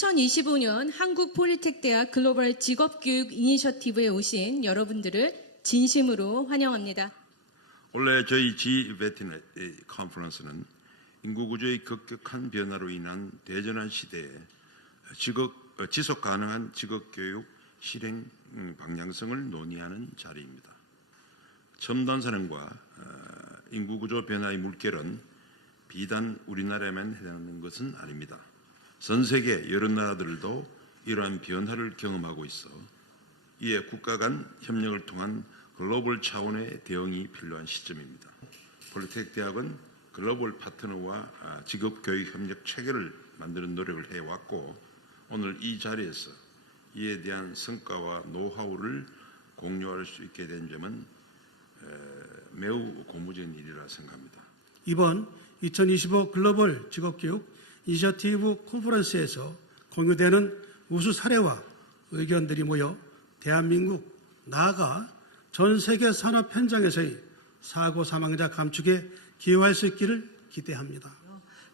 2025년 한국폴리텍대학 글로벌 직업교육 이니셔티브에 오신 여러분들을 진심으로 환영합니다. 원래 저희 Gveti 콘퍼런스는 인구구조의 급격한 변화로 인한 대전환 시대에 지속가능한 직업교육 실행 방향성을 논의하는 자리입니다. 첨단 산업과 인구구조 변화의 물결은 비단 우리나라에만 해당하는 것은 아닙니다. 전 세계 여러 나라들도 이러한 변화를 경험하고 있어 이에 국가 간 협력을 통한 글로벌 차원의 대응이 필요한 시점입니다. 폴리텍대학은 글로벌 파트너와 직업교육 협력 체계를 만드는 노력을 해왔고 오늘 이 자리에서 이에 대한 성과와 노하우를 공유할 수 있게 된 점은 매우 고무적인 일이라 생각합니다. 이번 2025 글로벌 직업교육 이니셔티브 콘퍼런스에서 공유되는 우수 사례와 의견들이 모여 대한민국 나아가 전 세계 산업 현장에서의 사고 사망자 감축에 기여할 수 있기를 기대합니다.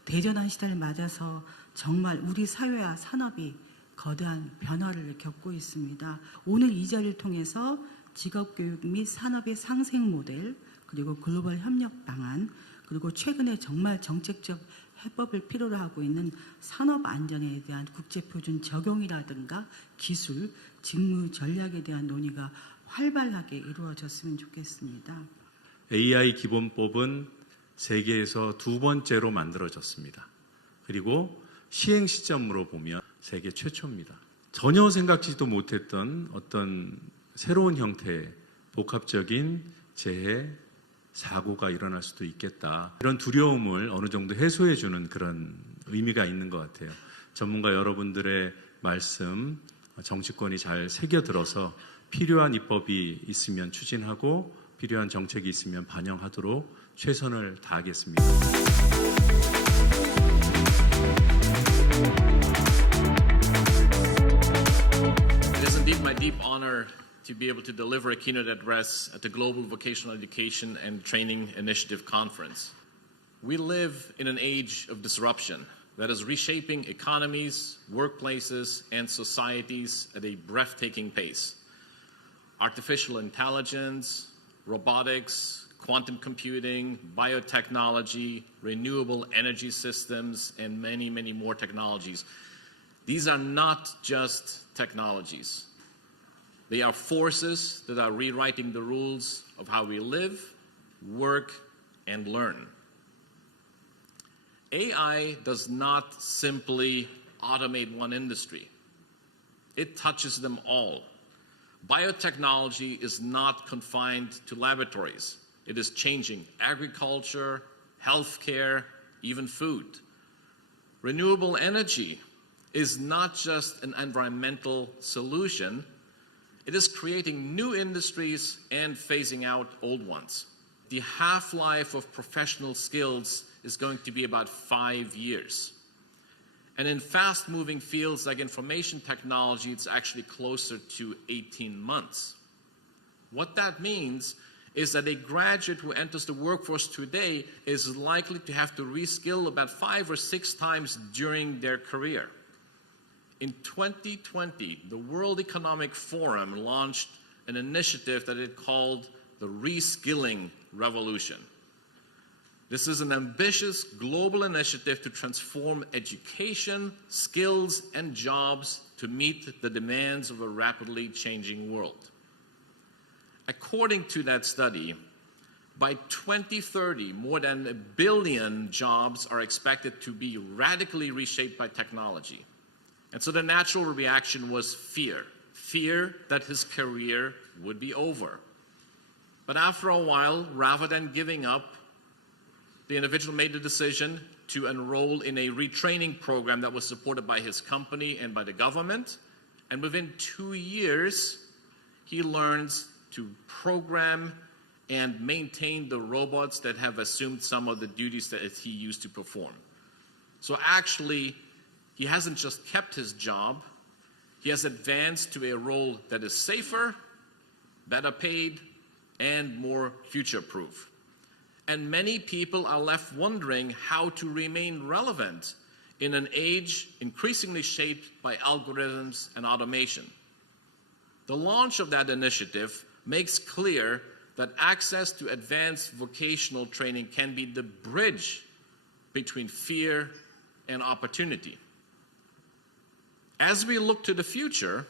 대전환 시대를 맞아서 정말 우리 사회와 산업이 거대한 변화를 겪고 있습니다. 오늘 이 자리를 통해서 직업교육 및 산업의 상생 모델, 그리고 글로벌 협력 방안, 그리고 최근에 정말 정책적 해법을 필요로 하고 있는 산업 안전에 대한 국제표준 적용이라든가 기술, 직무 전략에 대한 논의가 활발하게 이루어졌으면 좋겠습니다. AI 기본법은 세계에서 두 번째로 만들어졌습니다. 그리고 시행 시점으로 보면 세계 최초입니다. 전혀 생각지도 못했던 어떤 새로운 형태의 복합적인 재해, 사고가 일어날 수도 있겠다. 이런 두려움을 어느 정도 해소해주는 그런 의미가 있는 것 같아요. 전문가 여러분들의 말씀, 정치권이 잘 새겨들어서 필요한 입법이 있으면 추진하고 필요한 정책이 있으면 반영하도록 최선을 다하겠습니다. It is indeed my deep honor to be able to deliver a keynote address at the Global Vocational Education and Training Initiative Conference. We live in an age of disruption that is reshaping economies, workplaces, and societies at a breathtaking pace. Artificial intelligence, robotics, quantum computing, biotechnology, renewable energy systems, and many, many more technologies. These are not just technologies. They are forces that are rewriting the rules of how we live, work, and learn. AI does not simply automate one industry. It touches them all. Biotechnology is not confined to laboratories. It is changing agriculture, healthcare, even food. Renewable energy is not just an environmental solution. It is creating new industries and phasing out old ones. The half-life of professional skills is going to be about 5 years. And in fast-moving fields like information technology, it's actually closer to 18 months. What that means is that a graduate who enters the workforce today is likely to have to reskill about 5 or 6 times during their career. In 2020, the World Economic Forum launched an initiative that it called the Reskilling Revolution. This is an ambitious global initiative to transform education, skills, and jobs to meet the demands of a rapidly changing world. According to that study, by 2030, more than 1 billion jobs are expected to be radically reshaped by technology. And so the natural reaction was fear that his career would be over. But after a while, rather than giving up, the individual made the decision to enroll in a retraining program that was supported by his company and by the government. And within 2 years, he learns to program and maintain the robots that have assumed some of the duties that he used to perform. So actually, he hasn't just kept his job, he has advanced to a role that is safer, better paid, and more future-proof. And many people are left wondering how to remain relevant in an age increasingly shaped by algorithms and automation. The launch of that initiative makes clear that access to advanced vocational training can be the bridge between fear and opportunity. As we look to the future,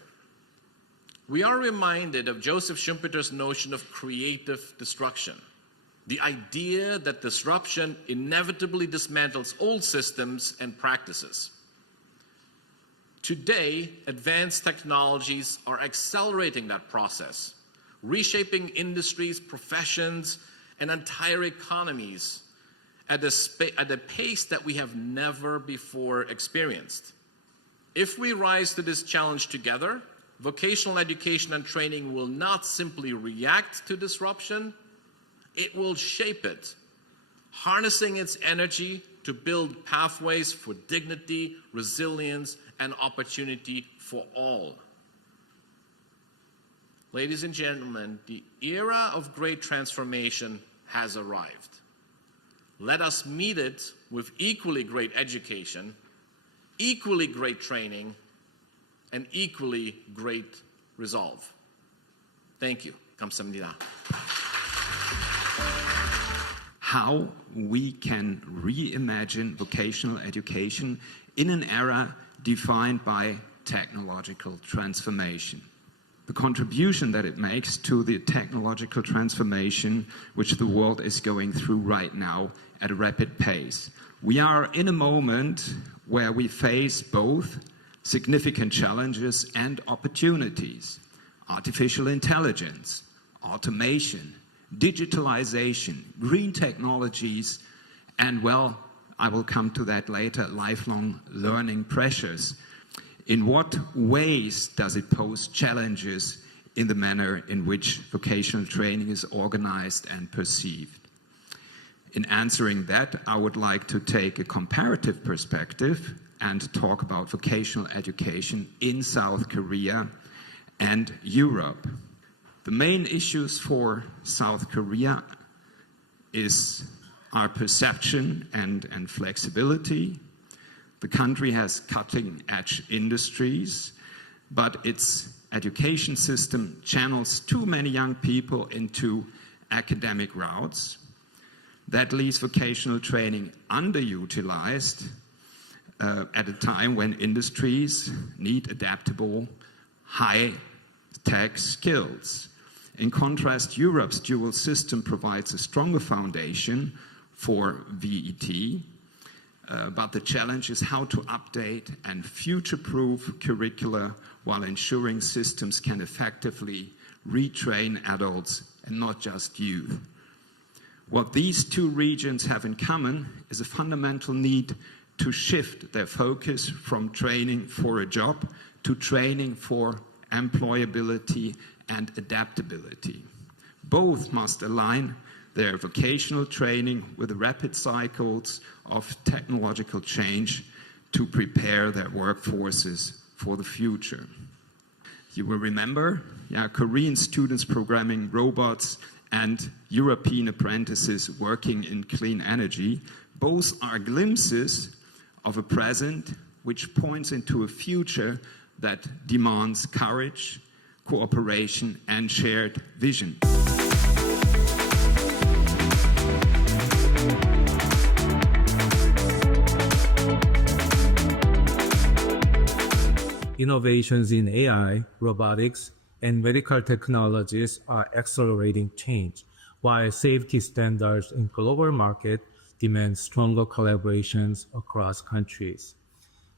we are reminded of Joseph Schumpeter's notion of creative destruction, the idea that disruption inevitably dismantles old systems and practices. Today, advanced technologies are accelerating that process, reshaping industries, professions, and entire economies at a pace that we have never before experienced. If we rise to this challenge together, vocational education and training will not simply react to disruption, it will shape it, harnessing its energy to build pathways for dignity, resilience, and opportunity for all. Ladies and gentlemen, the era of great transformation has arrived. Let us meet it with equally great education, equally great training, and equally great resolve. Thank you. 감사합니다. How we can reimagine vocational education in an era defined by technological transformation. The contribution that it makes to the technological transformation which the world is going through right now at a rapid pace. We are in a moment where we face both significant challenges and opportunities. Artificial intelligence, automation, digitalization, green technologies, and well, I will come to that later, lifelong learning pressures. In what ways does it pose challenges in the manner in which vocational training is organized and perceived? In answering that, I would like to take a comparative perspective and talk about vocational education in South Korea and Europe. The main issues for South Korea is our perception and flexibility. The country has cutting-edge industries, but its education system channels too many young people into academic routes. That leaves vocational training underutilized at a time when industries need adaptable, high-tech skills. In contrast, Europe's dual system provides a stronger foundation for VET, but the challenge is how to update and future-proof curricula while ensuring systems can effectively retrain adults and not just youth. What these two regions have in common is a fundamental need to shift their focus from training for a job to training for employability and adaptability. Both must align their vocational training with the rapid cycles of technological change to prepare their workforces for the future. You will remember, Korean students programming robots and European apprentices working in clean energy. Both are glimpses of a present which points into a future that demands courage, cooperation, and shared vision. Innovations in AI, robotics, and medical technologies are accelerating change, while safety standards in global market demand stronger collaborations across countries.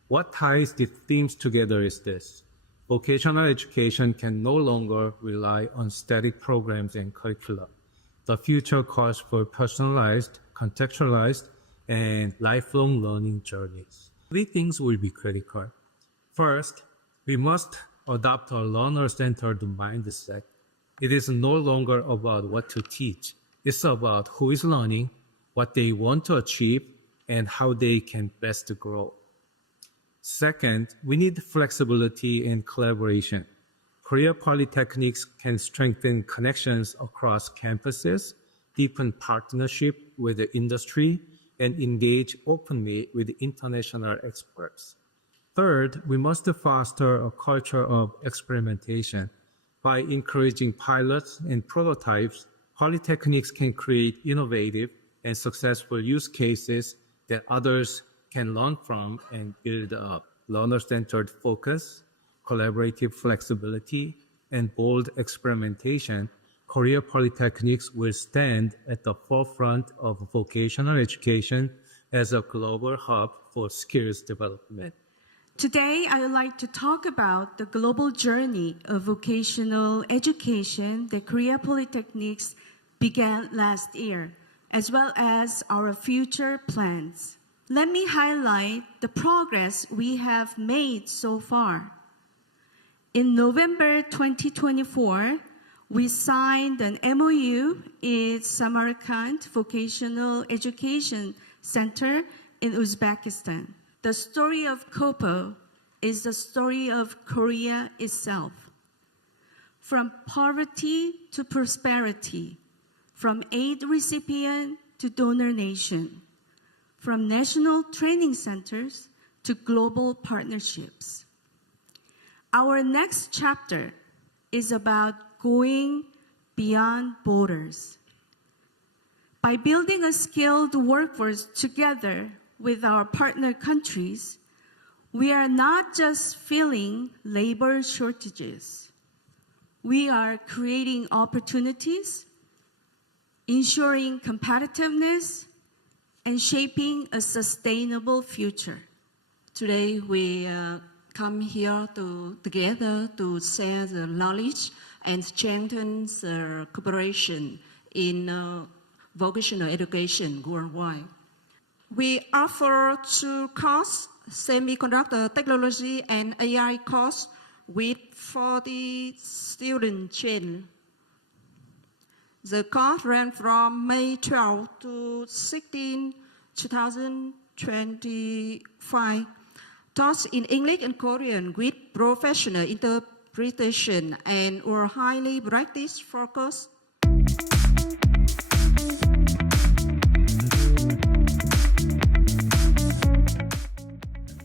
What ties these themes together is this: vocational education can no longer rely on static programs and curricula. The future calls for personalized, contextualized, and lifelong learning journeys. Three things will be critical. First, we must adopt a learner-centered mindset. It is no longer about what to teach. It's about who is learning, what they want to achieve, and how they can best grow. Second, we need flexibility and collaboration. Korea polytechnics can strengthen connections across campuses, deepen partnership with the industry, and engage openly with international experts. Third, we must foster a culture of experimentation. By encouraging pilots and prototypes, polytechnics can create innovative and successful use cases that others can learn from and build up. Learner-centered focus, collaborative flexibility, and bold experimentation, Korea Polytechnics will stand at the forefront of vocational education as a global hub for skills development. Today, I would like to talk about the global journey of vocational education that Korea Polytechnics began last year, as well as our future plans. Let me highlight the progress we have made so far. In November 2024, we signed an MOU in Samarkand Vocational Education Center in Uzbekistan. The story of KOPO is the story of Korea itself. From poverty to prosperity, from aid recipient to donor nation, from national training centers to global partnerships. Our next chapter is about going beyond borders. By building a skilled workforce together with our partner countries, we are not just filling labor shortages. We are creating opportunities, ensuring competitiveness, and shaping a sustainable future. Today we come here together to share the knowledge and strengthen the cooperation in vocational education worldwide. We offer 2 courses, semiconductor technology and AI course with 40 students trained. The course ran from May 12 to 16, 2025. Taught in English and Korean with professional interpretation and were highly practice focused.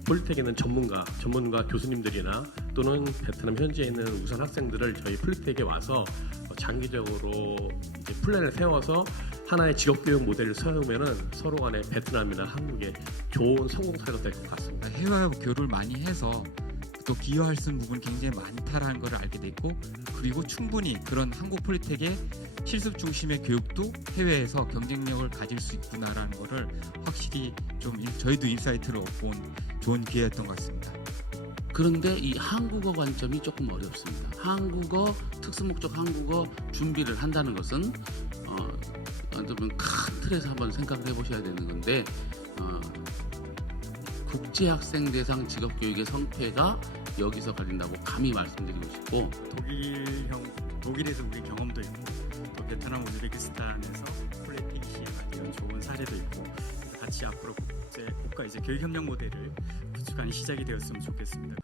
폴리텍에는 전문가 교수님들이나 또는 베트남 현지에 있는 우선 학생들을 저희 폴리텍에 와서 장기적으로 이제 플랜을 세워서 하나의 직업교육 모델을 세우면은 서로 간에 베트남이나 한국의 좋은 성공 사례가 될 것 같습니다. 해외 교류를 많이 해서 또 기여할 수 있는 부분이 굉장히 많다라는 걸 알게 됐고, 그리고 충분히 그런 한국 폴리텍의 실습 중심의 교육도 해외에서 경쟁력을 가질 수 있구나라는 거를 확실히 좀 저희도 인사이트를 얻고 온 좋은 기회였던 것 같습니다. 그런데 이 한국어 관점이 조금 어렵습니다. 한국어, 특수목적 한국어 준비를 한다는 것은 큰 틀에서 한번 생각을 해보셔야 되는 건데 국제학생 대상 직업교육의 성패가 여기서 갈린다고 감히 말씀드리고 싶고, 독일에서 우리 경험도 있고 또 베트남, 우즈베키스탄에서 폴리텍이 시행한 이런 좋은 사례도 있고, 같이 앞으로 국가 이제 교육협력 모델을 구축하는 시작이 되었으면 좋겠습니다.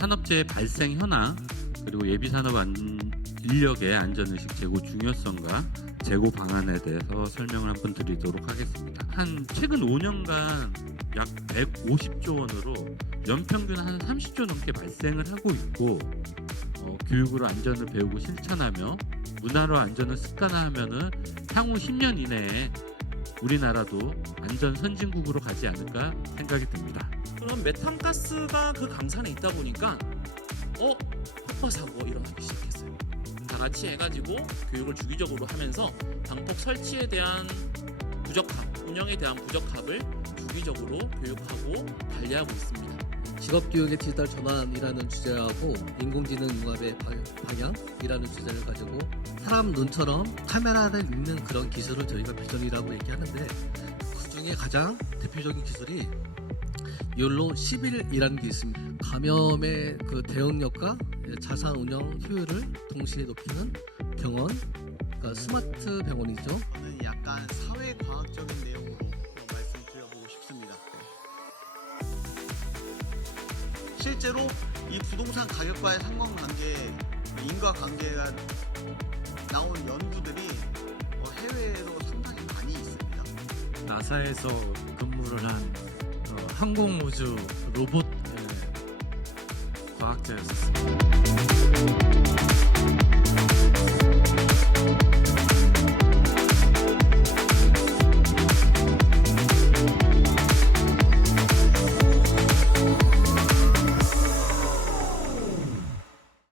산업재해 발생 현황, 그리고 예비산업 인력의 안전의식 제고 중요성과 제고 방안에 대해서 설명을 한번 드리도록 하겠습니다. 최근 5년간 약 150조 원으로 연평균 한 30조 넘게 발생을 하고 있고, 교육으로 안전을 배우고 실천하며 문화로 안전을 습관화하면은 향후 10년 이내에 우리나라도 안전 선진국으로 가지 않을까 생각이 듭니다. 그럼 메탄가스가 그 강산에 있다 보니까 폭파사고 일어나기 시작했어요. 다 같이 해가지고 교육을 주기적으로 하면서 방폭 설치에 대한 부적합, 운영에 대한 부적합을 주기적으로 교육하고 관리하고 있습니다. 직업교육의 디지털 전환이라는 주제하고 인공지능 융합의 방향이라는 주제를 가지고 사람 눈처럼 카메라를 읽는 그런 기술을 저희가 비전이라고 얘기하는데, 그 중에 가장 대표적인 기술이 욜로 11이라는 게 있습니다. 감염의 그 대응력과 자산 운영 효율을 동시에 높이는 병원, 그러니까 스마트 병원이죠. 저는 약간 사회과학적인 내용으로 말씀드려보고 싶습니다. 실제로 이 부동산 가격과의 상관관계, 인과관계가 나온 연구들이 해외에도 상당히 많이 있습니다. 나사에서 근무를 한 항공우주 로봇 과학자였습니다.